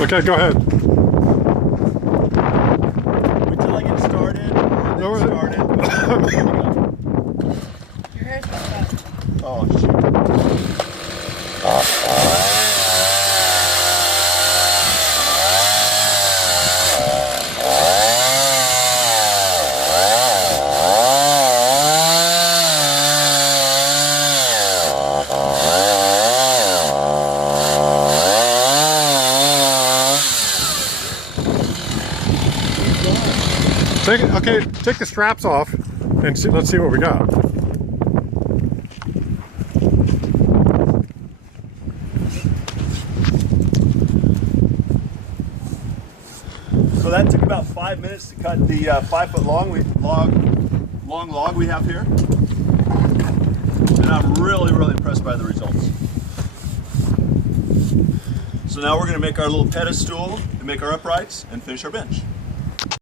Okay, go ahead. Wait till I get started. No, Started. Your hair's messed up. Oh shoot. Take the straps off and see, let's see what we got. So that took about 5 minutes to cut the 5 foot long log we have here. And I'm really impressed by the results. So now we're going to make our little pedestal and make our uprights and finish our bench.